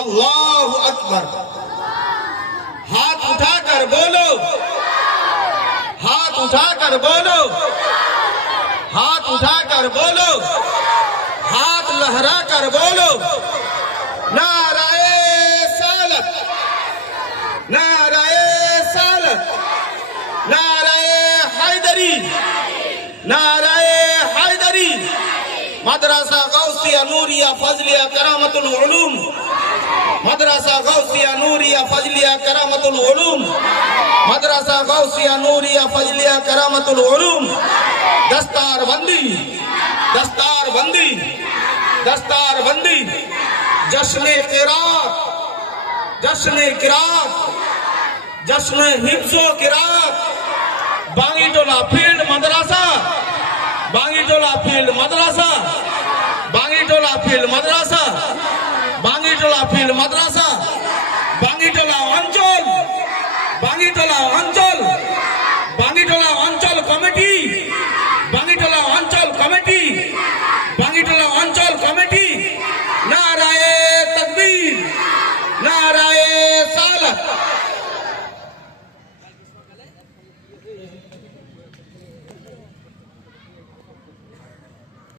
अल्लाहु अकबर। हाथ उठाकर बोलो, हाथ उठाकर बोलो, हाथ उठाकर बोलो, हाथ लहरा कर बोलो। नाराए सालत, नाराए सालत, नाराए हैदरी, नाराए हैदरी। मदरसा गौसिया नूरिया फजलिया करामतुल उलूम, मदरसा गौसिया नूरिया फजलिया करामतुल उलूम, मदरसा गौसिया नूरिया फजलिया करामतुल उलूम। दस्तार बंदी, दस्तार बंदी, दस्तार बंदी। जश्न किरात, जश्न किरात, जश्न हिफ्ज़ो किरात। बांगीटोला फील्ड मदरसा, बांगीटोला फील्ड मदरसा, बांगीटोला फील्ड मदरसा, बांगीटोला फील्ड मदरसा।